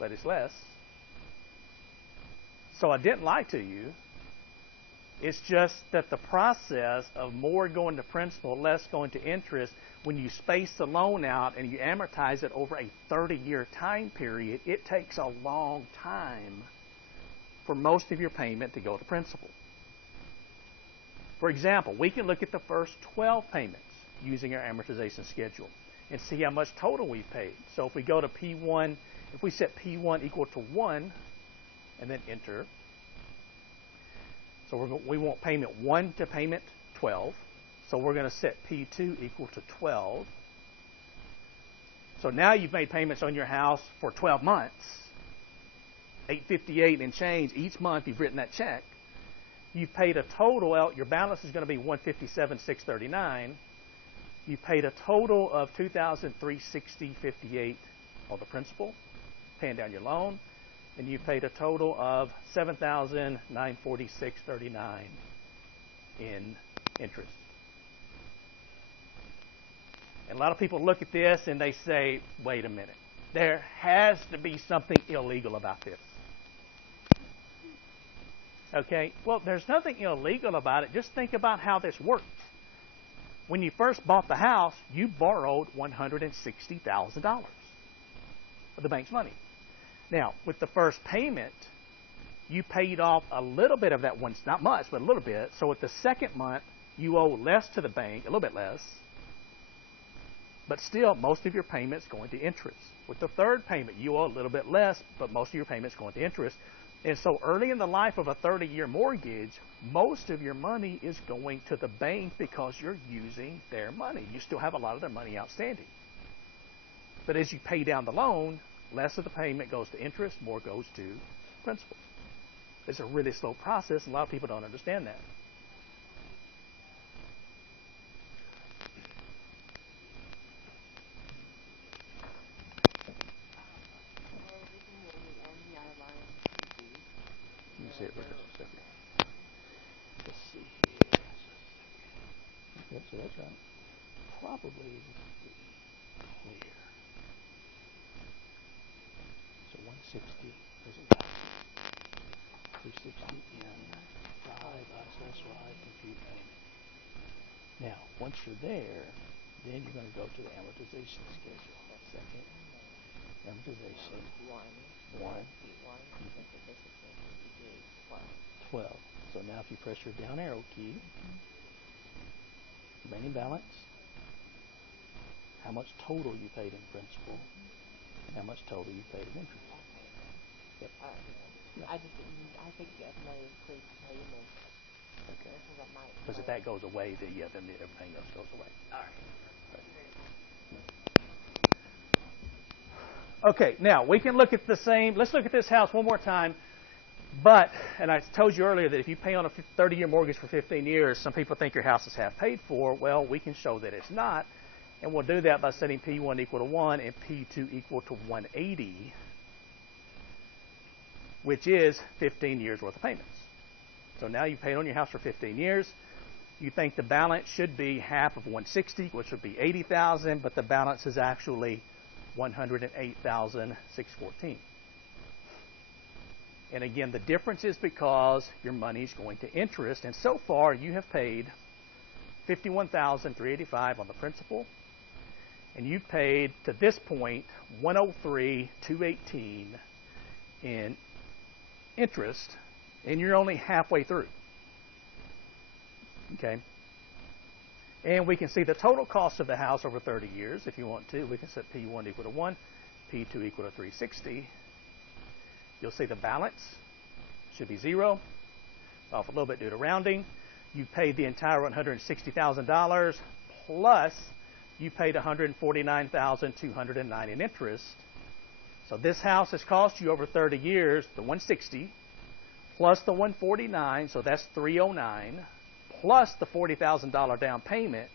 but it's less. So I didn't lie to you. It's just that the process of more going to principal, less going to interest, when you space the loan out and you amortize it over a 30-year time period, it takes a long time for most of your payment to go to principal. For example, we can look at the first 12 payments using our amortization schedule and see how much total we've paid. So if we go to P1, if we set P1 equal to 1 and then enter, so we want payment 1 to payment 12. So we're going to set P2 equal to 12. So now you've made payments on your house for 12 months, $858 and change each month. You've written that check. You've paid a total. Well, your balance is going to be $157,639. You paid a total of $2,360.58 on the principal, paying down your loan, and you paid a total of $7,946.39 in interest. And a lot of people look at this and they say, wait a minute, there has to be something illegal about this. Okay, well, there's nothing illegal about it. Just think about how this works. When you first bought the house, you borrowed $160,000 of the bank's money. Now, with the first payment, you paid off a little bit of that once, not much, but a little bit. So at the second month, you owe less to the bank, a little bit less. But still, most of your payment's going to interest. With the third payment, you owe a little bit less, but most of your payment's going to interest. And so early in the life of a 30-year mortgage, most of your money is going to the bank because you're using their money. You still have a lot of their money outstanding. But as you pay down the loan, less of the payment goes to interest, more goes to principal. It's a really slow process, and a lot of people don't understand that. Let me see it for just a second. Let's see here. Yep, so that's right. Probably clear. So 160 doesn't got 360 in 5 SSY compute payment. Now, once you're there, then you're going to go to the amortization schedule. Second, amortization, 1, 12. So now if you press your down arrow key, remaining balance, how much total you paid in principal, and how much total you paid in interest. Yep. I think that may include payment. Okay. Because if that goes away, then everything else goes away. All right. Okay, now we can look at the same. Let's look at this house one more time. But, and I told you earlier that if you pay on a 30-year mortgage for 15 years, some people think your house is half paid for. Well, we can show that it's not. And we'll do that by setting P1 equal to 1 and P2 equal to 180, which is 15 years worth of payments. So now you paid on your house for 15 years. You think the balance should be half of 160, which would be 80,000, but the balance is actually 108,614. And again, the difference is because your money is going to interest, and so far you have paid $51,385 on the principal, and you've paid to this point $103,218 in interest, and you're only halfway through. Okay? And we can see the total cost of the house over 30 years if you want to. We can set P1 equal to 1, P2 equal to 360. You'll see the balance should be 0, off a little bit due to rounding. You paid the entire $160,000 plus you paid $149,209 in interest. So this house has cost you over 30 years the 160 plus the 149, so that's 309, plus the $40,000 down payment,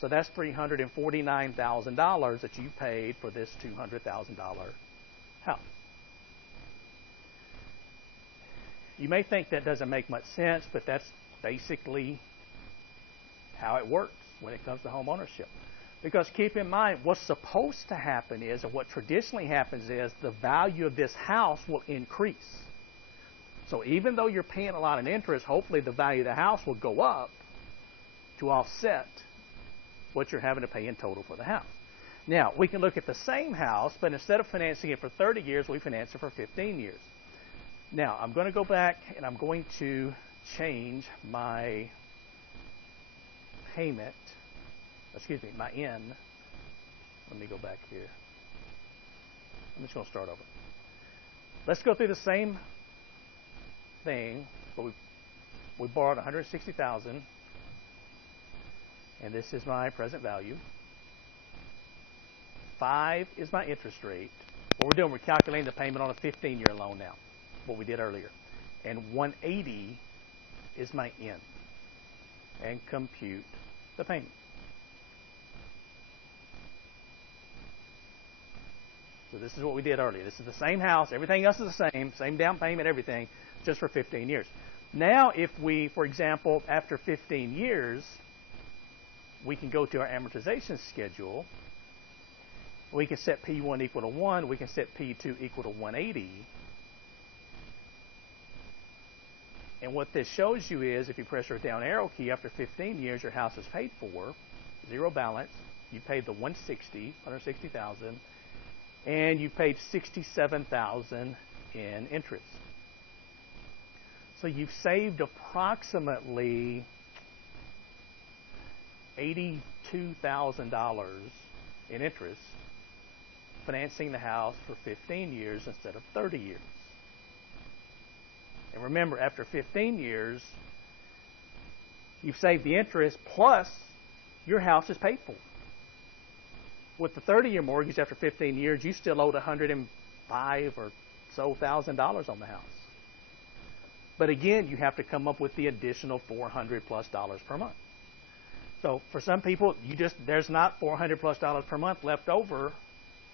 so that's $349,000 that you paid for this $200,000 house. You may think that doesn't make much sense, but that's basically how it works when it comes to home ownership. Because keep in mind, what's supposed to happen is, or what traditionally happens is, the value of this house will increase. So even though you're paying a lot in interest, hopefully the value of the house will go up to offset what you're having to pay in total for the house. Now, we can look at the same house, but instead of financing it for 30 years, we finance it for 15 years. Now, I'm going to go back and I'm going to change my payment, my N. Let me go back here. I'm just going to start over. Let's go through the same thing, but we borrowed $160,000, and this is my present value. 5 is my interest rate. What we're doing, we're calculating the payment on a 15-year loan now, what we did earlier. And 180 is my N. And compute the payment. So this is what we did earlier. This is the same house. Everything else is the same down payment, everything, just for 15 years. Now, if we, for example, after 15 years, we can go to our amortization schedule. We can set P1 equal to 1. We can set P2 equal to 180. And what this shows you is, if you press your down arrow key, after 15 years, your house is paid for, 0 balance. You paid the 160,000, and you paid $67,000 in interest. So you've saved approximately $82,000 in interest financing the house for 15 years instead of 30 years. And remember, after 15 years, you've saved the interest plus your house is paid for. With the 30-year mortgage, after 15 years, you still owed $105,000 or so on the house. But again, you have to come up with the additional $400+ per month. So for some people, there's not $400+ per month left over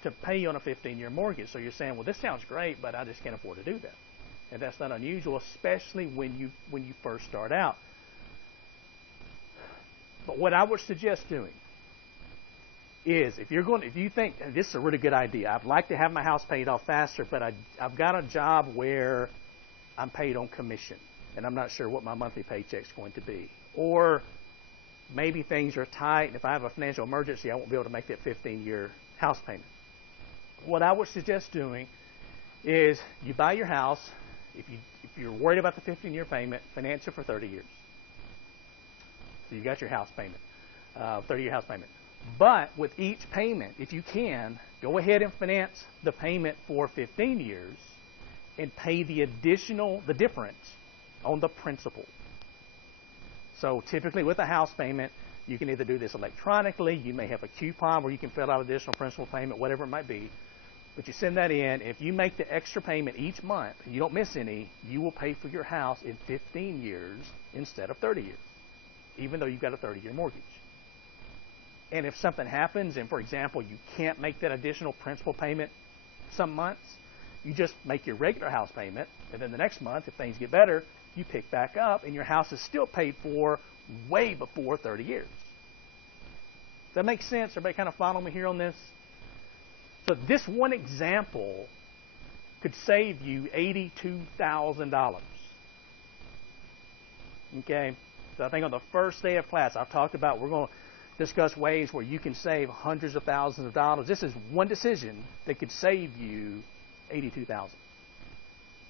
to pay you on a 15-year mortgage. So you're saying, well, this sounds great, but I just can't afford to do that. And that's not unusual, especially when you first start out. But what I would suggest doing is, if you think this is a really good idea, I'd like to have my house paid off faster, but I've got a job where I'm paid on commission, and I'm not sure what my monthly paycheck's going to be. Or maybe things are tight, and if I have a financial emergency, I won't be able to make that 15-year house payment. What I would suggest doing is you buy your house. If you're worried about the 15-year payment, finance it for 30 years. So you got your house payment, 30-year house payment. But with each payment, if you can, go ahead and finance the payment for 15 years and pay the difference on the principal. So typically with a house payment, you can either do this electronically. You may have a coupon where you can fill out additional principal payment, whatever it might be. But you send that in. If you make the extra payment each month and you don't miss any, you will pay for your house in 15 years instead of 30 years, even though you've got a 30-year mortgage. And if something happens, and for example, you can't make that additional principal payment some months, you just make your regular house payment, and then the next month, if things get better, you pick back up, and your house is still paid for way before 30 years. Does that make sense? Everybody kind of follow me here on this? So this one example could save you $82,000. Okay? So I think on the first day of class, I've talked about we're going to discuss ways where you can save hundreds of thousands of dollars. This is one decision that could save you $82,000.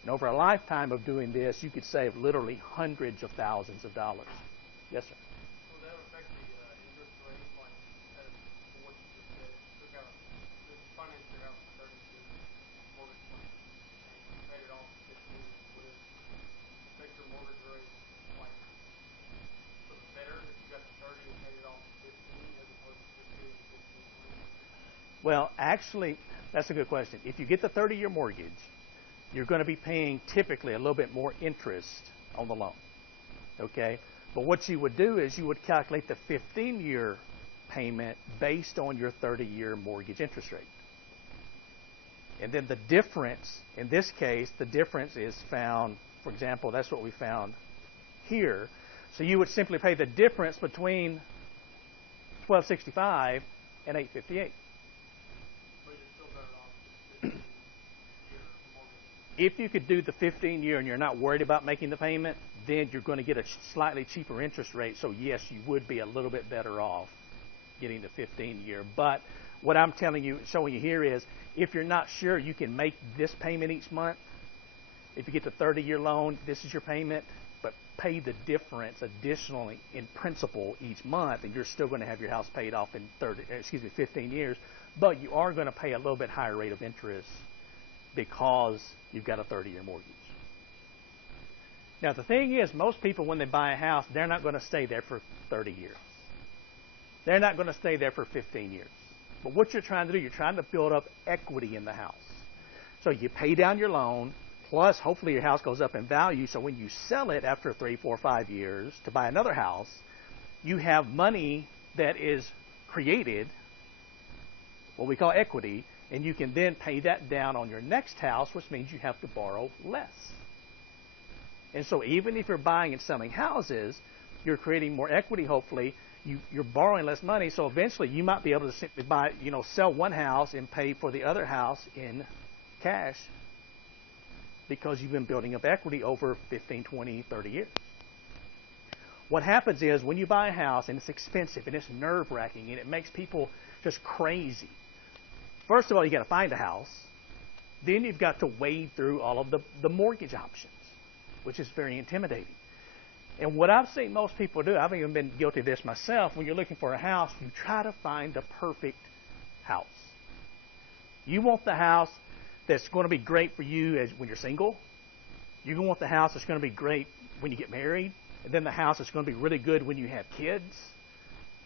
And over a lifetime of doing this, you could save literally hundreds of thousands of dollars. Yes, sir. Will that affect the interest rate, like as what you just said? Took out, finance your house for 30 years, mortgage payment, and you paid it off for 15 years. Would it affect your mortgage rate, like, for the better if you got the 30 and paid it off for 15 as opposed to just doing 15, 20? Well, actually, that's a good question. If you get the 30-year mortgage, you're going to be paying typically a little bit more interest on the loan. Okay? But what you would do is you would calculate the 15-year payment based on your 30-year mortgage interest rate. And then the difference, in this case, the difference is found, for example, that's what we found here. So you would simply pay the difference between $1,265 and $858. But you're still better off with 15-year mortgage. If you could do the 15-year and you're not worried about making the payment, then you're going to get a slightly cheaper interest rate. So yes, you would be a little bit better off getting the 15-year. But what I'm telling you, showing you here is, if you're not sure you can make this payment each month, if you get the 30-year loan, this is your payment, but pay the difference additionally in principal each month, and you're still going to have your house paid off in 15 years, but you are going to pay a little bit higher rate of interest because you've got a 30-year mortgage. Now, the thing is, most people, when they buy a house, they're not going to stay there for 30 years. They're not going to stay there for 15 years. But what you're trying to do, you're trying to build up equity in the house. So you pay down your loan, plus hopefully your house goes up in value, so when you sell it after 3, 4, 5 years to buy another house, you have money that is created, what we call equity, and you can then pay that down on your next house, which means you have to borrow less. And so even if you're buying and selling houses, you're creating more equity, hopefully. You're borrowing less money, so eventually you might be able to simply buy, sell one house and pay for the other house in cash because you've been building up equity over 15, 20, 30 years. What happens is when you buy a house and it's expensive and it's nerve-wracking and it makes people just crazy, first of all, you got to find a house. Then you've got to wade through all of the mortgage options, which is very intimidating. And what I've seen most people do, I've even been guilty of this myself, when you're looking for a house, you try to find the perfect house. You want the house that's going to be great for you when you're single. You want the house that's going to be great when you get married. And then the house that's going to be really good when you have kids,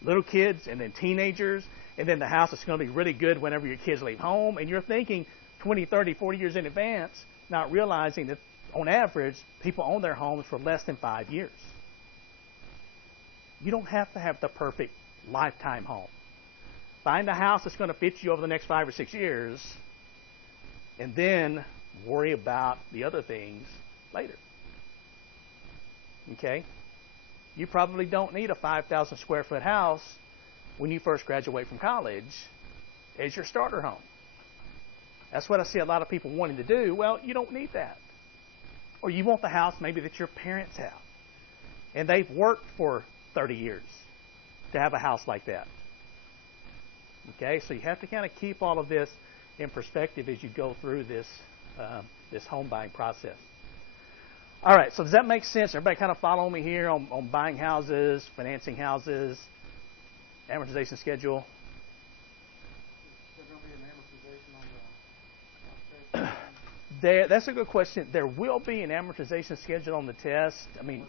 little kids, and then teenagers. And then the house that's going to be really good whenever your kids leave home. And you're thinking 20, 30, 40 years in advance, not realizing that on average, people own their homes for less than 5 years. You don't have to have the perfect lifetime home. Find a house that's going to fit you over the next 5 or 6 years, and then worry about the other things later. Okay? You probably don't need a 5,000 square foot house when you first graduate from college as your starter home. That's what I see a lot of people wanting to do. Well, you don't need that. Or you want the house maybe that your parents have. And they've worked for 30 years to have a house like that. Okay, so you have to kind of keep all of this in perspective as you go through this home buying process. All right, so does that make sense? Everybody kind of follow me here on buying houses, financing houses, amortization schedule? Is there going to be an amortization on the test? That's a good question. There will be an amortization schedule on the test. I mean,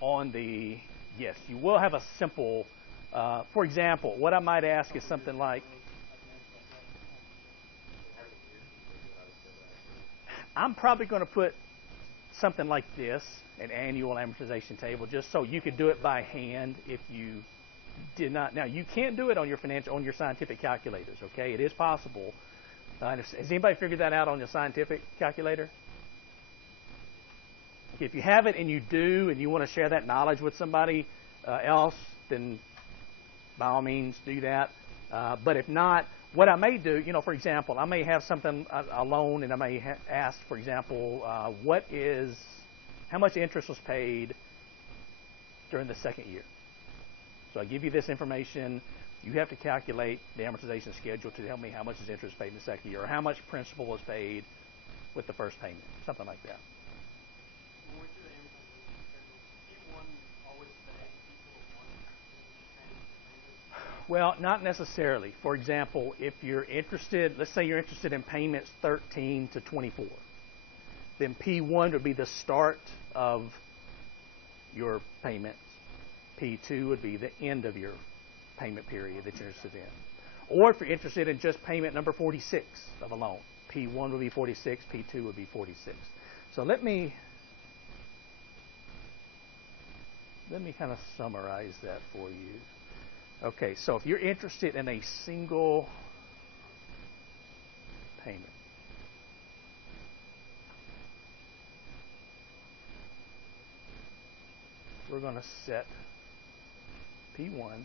on the, yes, you will have a simple For example, what I might ask is something like, I'm probably going to put something like this, an annual amortization table, just so you could do it by hand if you did not. Now, you can't do it on your scientific calculators, okay? It is possible. Has anybody figured that out on your scientific calculator? If you have it and you do, and you want to share that knowledge with somebody else, then by all means do that. But if not, what I may do, for example, I may have something, a loan, and I may ask, for example, how much interest was paid during the second year. So I give you this information. You have to calculate the amortization schedule to tell me how much is interest paid in the second year, or how much principal was paid with the first payment, something like that. When we do the amortization schedule, P1 always stay equal to 1 and then you change the payments? Well, not necessarily. For example, if you're interested, let's say you're interested in payments 13 to 24, then P1 would be the start of your payments. P2 would be the end of your payment period that you're interested in. Or if you're interested in just payment number 46 of a loan, P1 would be 46, P2 would be 46. So let me kind of summarize that for you. Okay, so if you're interested in a single payment, we're going to set P1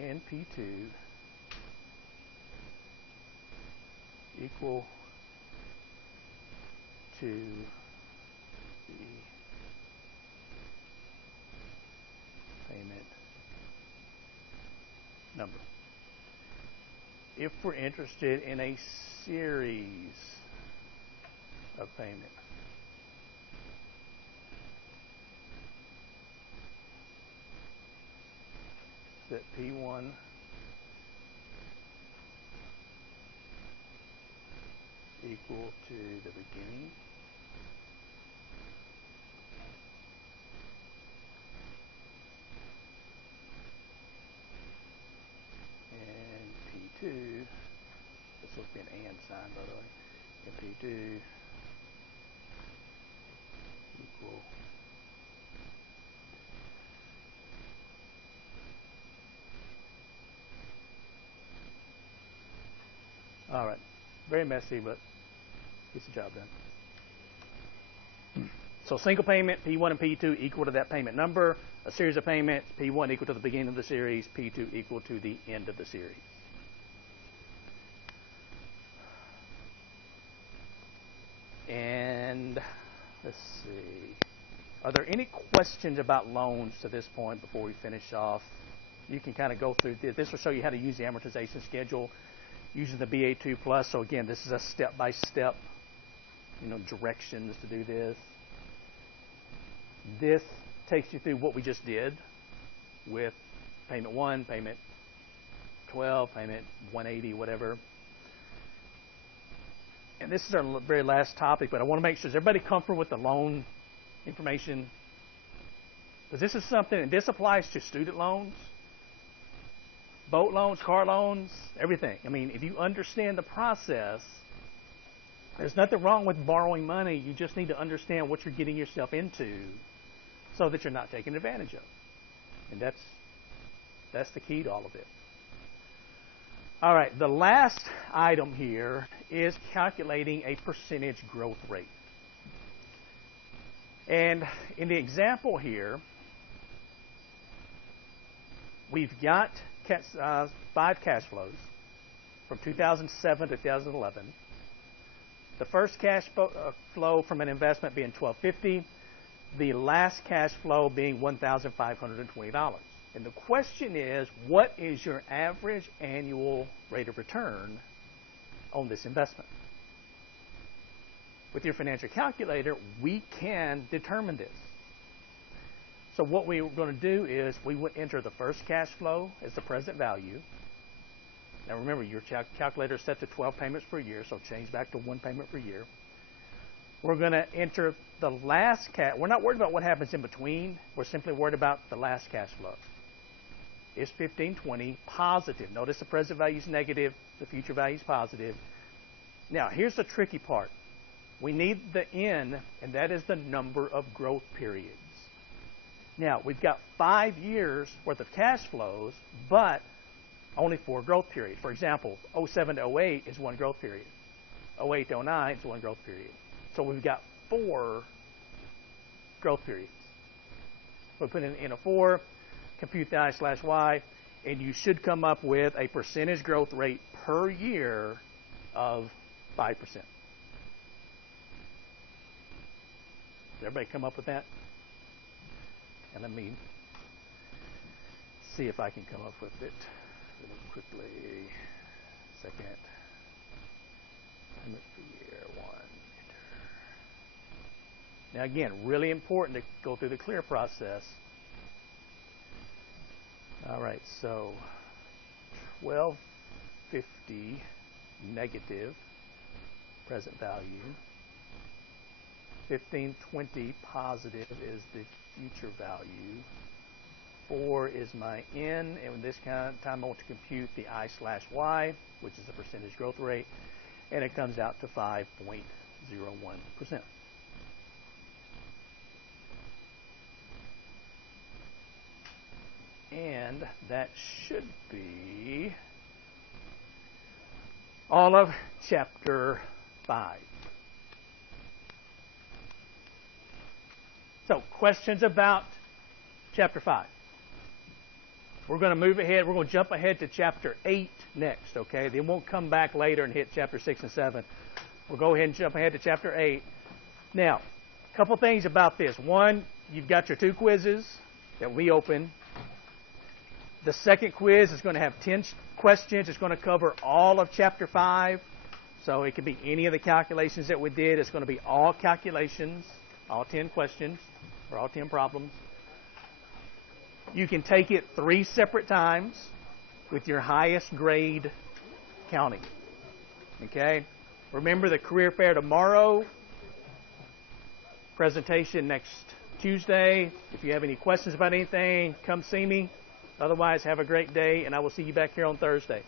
and P2 equal to the payment number. If we're interested in a series of payments, set P1 equal to the beginning and P2, this will be an and sign by the way, and P2 equal all right. Very messy, but gets the job done. So single payment, P1 and P2 equal to that payment number. A series of payments, P1 equal to the beginning of the series, P2 equal to the end of the series. And let's see. Are there any questions about loans to this point before we finish off? You can kind of go through this. This will show you how to use the amortization schedule using the BA2 Plus. So again, this is a step-by-step, directions to do this. This takes you through what we just did with payment 1, payment 12, payment 180, whatever. And this is our very last topic, but I want to make sure, is everybody comfortable with the loan information? Because this is something, and this applies to student loans, boat loans, car loans, everything. I mean, if you understand the process, there's nothing wrong with borrowing money. You just need to understand what you're getting yourself into so that you're not taken advantage of. And that's the key to all of it. All right, the last item here is calculating a percentage growth rate. And in the example here, we've got 5 cash flows from 2007 to 2011. The first cash flow from an investment being $1,250. The last cash flow being $1,520. And the question is, what is your average annual rate of return on this investment? With your financial calculator, we can determine this. So what we're going to do is we would enter the first cash flow as the present value. Now remember, your calculator is set to 12 payments per year, so change back to 1 payment per year. We're going to enter the last cash. We're not worried about what happens in between. We're simply worried about the last cash flow. is 1520 positive. Notice the present value is negative, the future value is positive. Now, here's the tricky part. We need the N, and that is the number of growth periods. Now, we've got 5 years worth of cash flows, but only 4 growth periods. For example, 07 to 08 is 1 growth period. 08 to 09 is 1 growth period. So we've got 4 growth periods. We put in N of 4, compute the I/Y, and you should come up with a percentage growth rate per year of 5%. Did everybody come up with that? And let me see if I can come up with it really quickly. Second. Limit per year, 1. Enter. Now again, really important to go through the clear process. All right, so 1250 negative present value. 1520 positive is the future value. 4 is my N, and in this kind of time I want to compute the I/Y, which is the percentage growth rate, and it comes out to 5.01%. And that should be all of chapter 5. So, questions about chapter 5? We're going to move ahead. We're going to jump ahead to chapter 8 next, okay? Then we'll come back later and hit chapter 6 and 7. We'll go ahead and jump ahead to chapter 8. Now, a couple things about this. One, you've got your 2 quizzes that we open. The second quiz is going to have 10 questions. It's going to cover all of chapter 5. So it could be any of the calculations that we did. It's going to be all calculations, all 10 questions, or all 10 problems. You can take it 3 separate times with your highest grade counting. Okay? Remember the career fair tomorrow. Presentation next Tuesday. If you have any questions about anything, come see me. Otherwise, have a great day, and I will see you back here on Thursday.